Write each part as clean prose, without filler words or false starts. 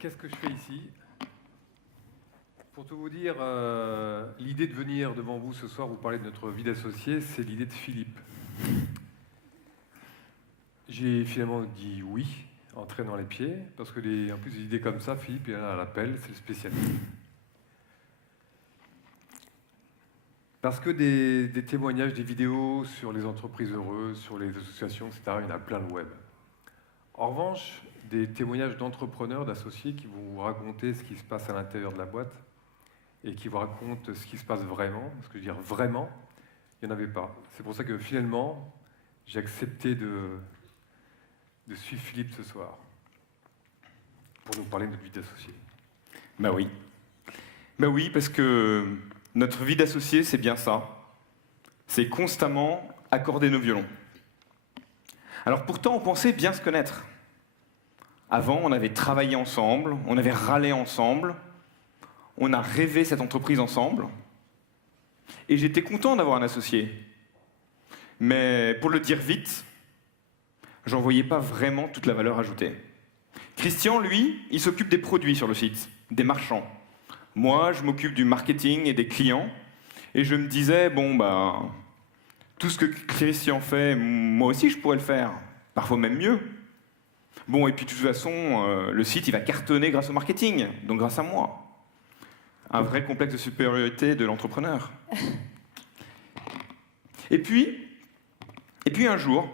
qu'est-ce que je fais ici? Pour tout vous dire, l'idée de venir devant vous ce soir vous parler de notre vie d'associé, c'est l'idée de Philippe. J'ai finalement dit oui, en traînant les pieds, parce que en plus des idées comme ça, Philippe, il a l'appel, c'est le spécialiste. Parce que des témoignages, des vidéos sur les entreprises heureuses, sur les associations, etc., il y en a plein le web. En revanche, des témoignages d'entrepreneurs, d'associés qui vont vous raconter ce qui se passe à l'intérieur de la boîte et qui vous racontent ce qui se passe vraiment, ce que je veux dire vraiment, il n'y en avait pas. C'est pour ça que finalement, j'ai accepté de suivre Philippe ce soir pour nous parler de notre vie d'associé. Ben oui. Ben oui, parce que notre vie d'associé, c'est bien ça. C'est constamment accorder nos violons. Alors pourtant, on pensait bien se connaître. Avant, on avait travaillé ensemble, on avait râlé ensemble, on a rêvé cette entreprise ensemble, et j'étais content d'avoir un associé. Mais pour le dire vite, j'en voyais pas vraiment toute la valeur ajoutée. Christian, lui, il s'occupe des produits sur le site, des marchands. Moi, je m'occupe du marketing et des clients, et je me disais, bon, bah, tout ce que Christian fait, moi aussi je pourrais le faire, parfois même mieux. Bon, et puis de toute façon, le site, il va cartonner grâce au marketing, donc grâce à moi. Un vrai complexe de supériorité de l'entrepreneur. Et puis un jour,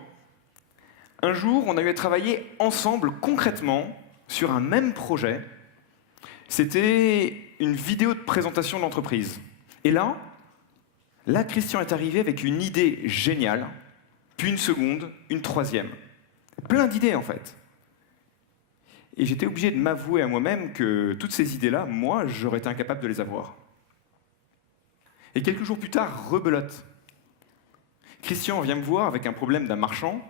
on a eu à travailler ensemble concrètement sur un même projet. C'était une vidéo de présentation de l'entreprise. Et là, Christian est arrivé avec une idée géniale, puis une seconde, une troisième. Plein d'idées en fait. Et j'étais obligé de m'avouer à moi-même que toutes ces idées-là, moi, j'aurais été incapable de les avoir. Et quelques jours plus tard, rebelote. Christian vient me voir avec un problème d'un marchand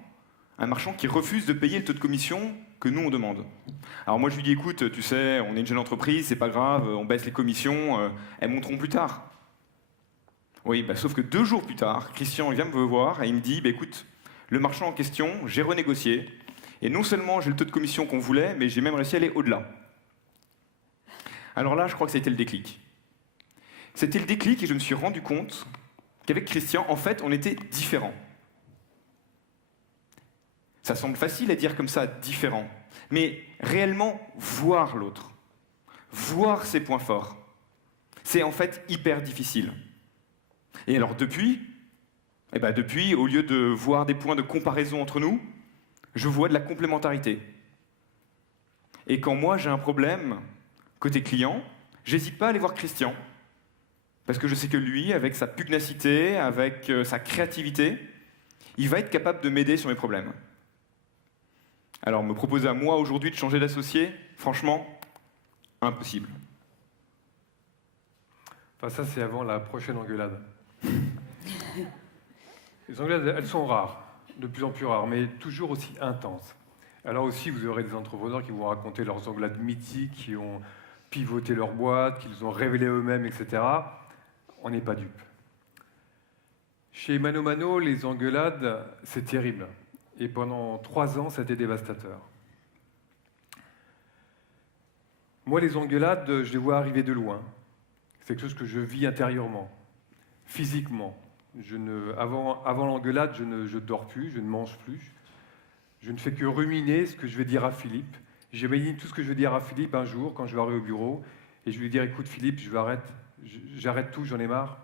qui refuse de payer le taux de commission que nous, on demande. Alors moi, je lui dis, écoute, tu sais, on est une jeune entreprise, c'est pas grave, on baisse les commissions, elles monteront plus tard. Oui, bah, sauf que 2 jours plus tard, Christian vient me voir et il me dit, bah, écoute, le marchand en question, j'ai renégocié, et non seulement j'ai le taux de commission qu'on voulait, mais j'ai même réussi à aller au-delà. Alors là, je crois que ça a été le déclic. C'était le déclic et je me suis rendu compte qu'avec Christian, en fait, on était différents. Ça semble facile à dire comme ça, différent. Mais réellement, voir l'autre, voir ses points forts, c'est en fait hyper difficile. Et alors depuis, au lieu de voir des points de comparaison entre nous, je vois de la complémentarité. Et quand moi j'ai un problème, côté client, j'hésite pas à aller voir Christian. Parce que je sais que lui, avec sa pugnacité, avec sa créativité, il va être capable de m'aider sur mes problèmes. Alors me proposer à moi aujourd'hui de changer d'associé, franchement, impossible. Enfin ça c'est avant la prochaine engueulade. Les engueulades, elles sont rares, de plus en plus rares, mais toujours aussi intenses. Alors aussi, vous aurez des entrepreneurs qui vont raconter leurs engueulades mythiques, qui ont pivoté leur boîte, qu'ils ont révélé eux-mêmes, etc. On n'est pas dupes. Chez Mano Mano, les engueulades, c'est terrible. Et pendant 3 ans, c'était dévastateur. Moi, les engueulades, je les vois arriver de loin. C'est quelque chose que je vis intérieurement, physiquement. Avant l'engueulade, je ne dors plus, je ne mange plus. Je ne fais que ruminer ce que je vais dire à Philippe. J'imagine tout ce que je vais dire à Philippe un jour, quand je vais arriver au bureau, et je vais lui dire, écoute Philippe, j'arrête tout, j'en ai marre.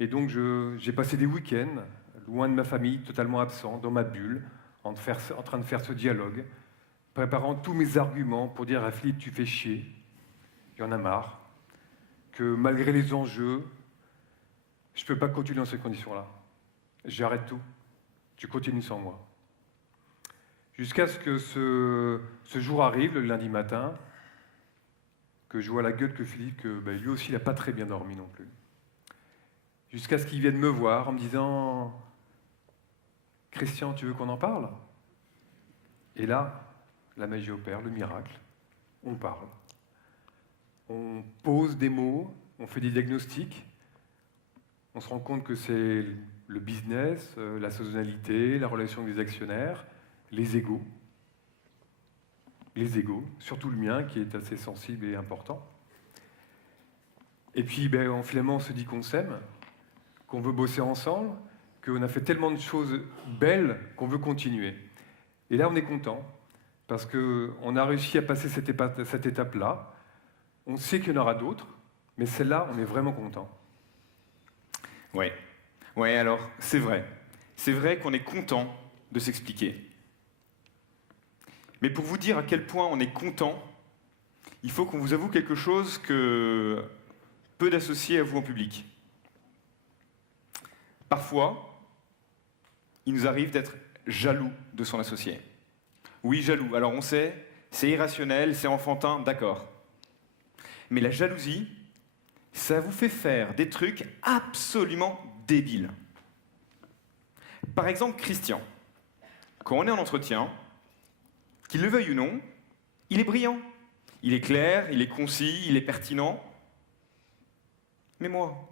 Et donc j'ai passé des week-ends, loin de ma famille, totalement absent, dans ma bulle, en train de faire ce dialogue, préparant tous mes arguments pour dire à Philippe, tu fais chier, il y en a marre, que malgré les enjeux, je ne peux pas continuer dans ces conditions-là. J'arrête tout. Tu continues sans moi. Jusqu'à ce que ce jour arrive, le lundi matin, que je vois la gueule que Philippe, lui aussi, il n'a pas très bien dormi non plus. Jusqu'à ce qu'il vienne me voir en me disant « Christian, tu veux qu'on en parle ?» Et là, la magie opère, le miracle. On parle. On pose des mots, on fait des diagnostics. On se rend compte que c'est le business, la saisonnalité, la relation des actionnaires, les égos les égos, surtout le mien qui est assez sensible et important. Et puis finalement on se dit qu'on s'aime, qu'on veut bosser ensemble, qu'on a fait tellement de choses belles qu'on veut continuer. Et là on est content, parce qu'on a réussi à passer cette étape-là. On sait qu'il y en aura d'autres, mais celle-là, on est vraiment content. Ouais, alors c'est vrai. C'est vrai qu'on est content de s'expliquer. Mais pour vous dire à quel point on est content, il faut qu'on vous avoue quelque chose que peu d'associés avouent en public. Parfois, il nous arrive d'être jaloux de son associé. Oui, jaloux. Alors on sait, c'est irrationnel, c'est enfantin, d'accord. Mais la jalousie, ça vous fait faire des trucs absolument débiles. Par exemple, Christian. Quand on est en entretien, qu'il le veuille ou non, il est brillant. Il est clair, il est concis, il est pertinent. Mais moi,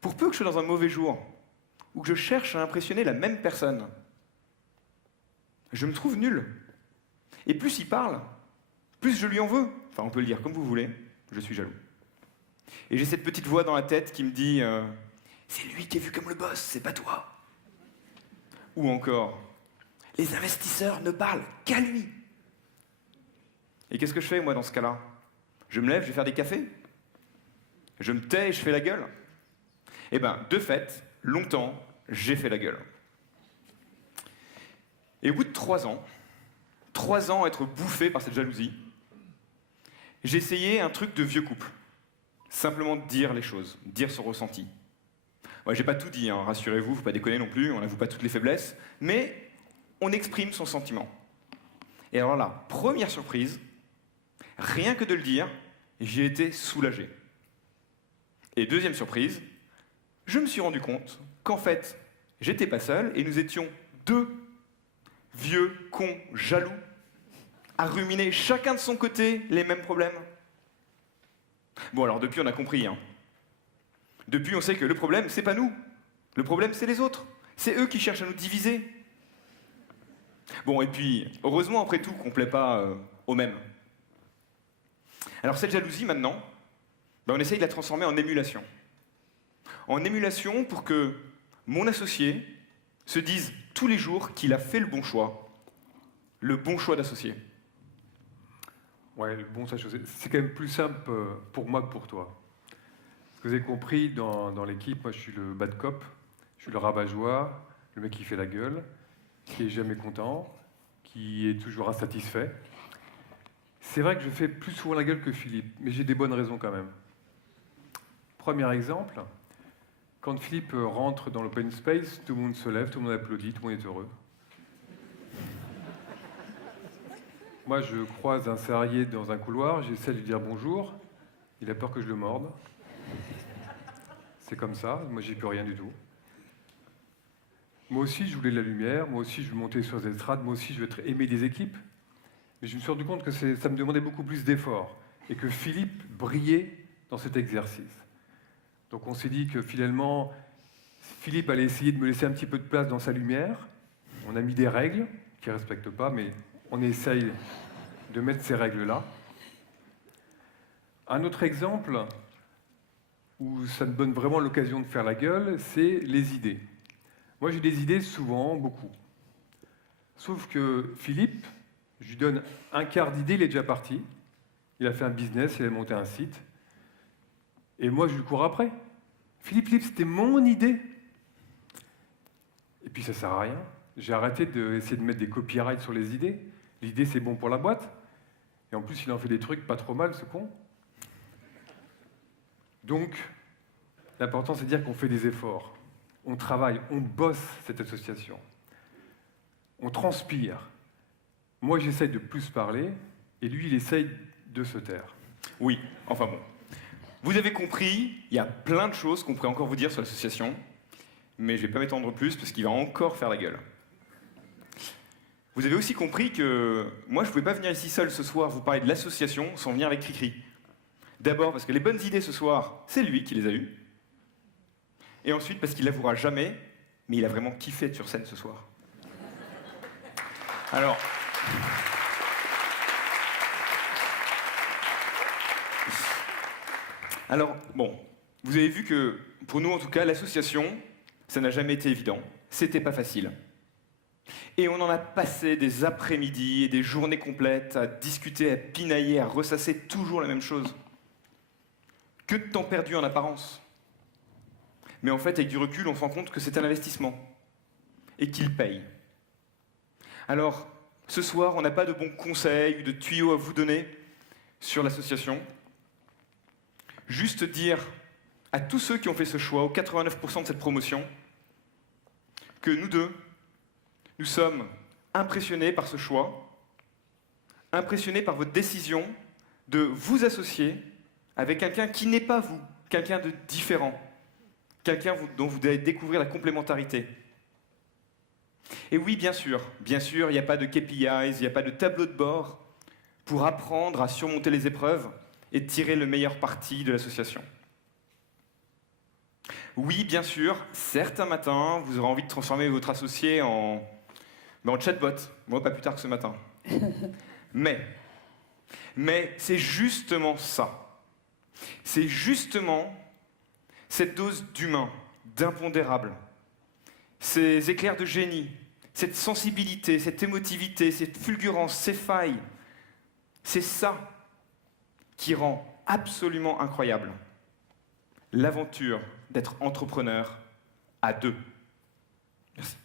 pour peu que je sois dans un mauvais jour, ou que je cherche à impressionner la même personne, je me trouve nul. Et plus il parle, plus je lui en veux. Enfin, on peut le dire comme vous voulez, je suis jaloux. Et j'ai cette petite voix dans la tête qui me dit c'est lui qui est vu comme le boss, c'est pas toi. Ou encore les investisseurs ne parlent qu'à lui. Et qu'est-ce que je fais, moi, dans ce cas-là? Je me lève, je vais faire des cafés? Je me tais et je fais la gueule? Eh bien, de fait, longtemps, j'ai fait la gueule. Et au bout de 3 ans à être bouffé par cette jalousie, j'ai essayé un truc de vieux couple. Simplement dire les choses, dire son ressenti. Ouais, j'ai pas tout dit, hein, rassurez-vous, faut pas déconner non plus, on n'avoue pas toutes les faiblesses, mais on exprime son sentiment. Et alors là, première surprise, rien que de le dire, j'ai été soulagé. Et deuxième surprise, je me suis rendu compte qu'en fait, j'étais pas seul et nous étions 2 vieux cons jaloux à ruminer chacun de son côté les mêmes problèmes. Bon alors depuis on a compris, hein. Depuis on sait que le problème c'est pas nous, le problème c'est les autres, c'est eux qui cherchent à nous diviser. Bon et puis heureusement après tout qu'on plaît pas aux mêmes. Alors cette jalousie maintenant, on essaye de la transformer en émulation. En émulation pour que mon associé se dise tous les jours qu'il a fait le bon choix d'associé. Ouais, bon, ça, c'est quand même plus simple pour moi que pour toi. Ce que vous avez compris dans l'équipe, moi je suis le bad cop, je suis le rabat-joie, le mec qui fait la gueule, qui est jamais content, qui est toujours insatisfait. C'est vrai que je fais plus souvent la gueule que Philippe, mais j'ai des bonnes raisons quand même. Premier exemple, quand Philippe rentre dans l'open space, tout le monde se lève, tout le monde applaudit, tout le monde est heureux. Moi, je croise un salarié dans un couloir, j'essaie de lui dire bonjour, il a peur que je le morde. C'est comme ça, moi j'y peux rien du tout. Moi aussi, je voulais de la lumière, moi aussi, je veux monter sur les estrades, moi aussi, je veux être aimé des équipes. Mais je me suis rendu compte que ça me demandait beaucoup plus d'efforts et que Philippe brillait dans cet exercice. Donc on s'est dit que finalement, Philippe allait essayer de me laisser un petit peu de place dans sa lumière. On a mis des règles qu'il ne respecte pas, mais on essaye de mettre ces règles-là. Un autre exemple où ça me donne vraiment l'occasion de faire la gueule, c'est les idées. Moi, j'ai des idées souvent, beaucoup. Sauf que Philippe, je lui donne un quart d'idée, il est déjà parti. Il a fait un business, il a monté un site. Et moi, je lui cours après. Philippe, c'était mon idée. Et puis, ça ne sert à rien. J'ai arrêté d'essayer de mettre des copyrights sur les idées. L'idée, c'est bon pour la boîte. Et en plus, il en fait des trucs pas trop mal, ce con. Donc, l'important, c'est de dire qu'on fait des efforts. On travaille, on bosse cette association. On transpire. Moi, j'essaye de plus parler, et lui, il essaye de se taire. Oui, enfin bon. Vous avez compris, il y a plein de choses qu'on pourrait encore vous dire sur l'association, mais je ne vais pas m'étendre plus parce qu'il va encore faire la gueule. Vous avez aussi compris que moi, je ne pouvais pas venir ici seul ce soir vous parler de l'association sans venir avec Cricri. D'abord parce que les bonnes idées ce soir, c'est lui qui les a eues. Et ensuite parce qu'il l'avouera jamais, mais il a vraiment kiffé être sur scène ce soir. Alors... Alors, bon, vous avez vu que, pour nous en tout cas, l'association, ça n'a jamais été évident. C'était pas facile. Et on en a passé des après-midi et des journées complètes à discuter, à pinailler, à ressasser toujours la même chose. Que de temps perdu en apparence. Mais en fait, avec du recul, on se rend compte que c'est un investissement et qu'il paye. Alors, ce soir, on n'a pas de bons conseils ou de tuyaux à vous donner sur l'association. Juste dire à tous ceux qui ont fait ce choix, aux 89% de cette promotion, que nous deux, nous sommes impressionnés par ce choix, impressionnés par votre décision de vous associer avec quelqu'un qui n'est pas vous, quelqu'un de différent, quelqu'un dont vous allez découvrir la complémentarité. Et oui, bien sûr, il n'y a pas de KPIs, il n'y a pas de tableau de bord pour apprendre à surmonter les épreuves et tirer le meilleur parti de l'association. Oui, bien sûr, certains matins, vous aurez envie de transformer votre associé en chatbot. Moi, pas plus tard que ce matin. Mais c'est justement ça. C'est justement cette dose d'humain, d'impondérable, ces éclairs de génie, cette sensibilité, cette émotivité, cette fulgurance, ces failles. C'est ça qui rend absolument incroyable l'aventure d'être entrepreneur à deux. Merci.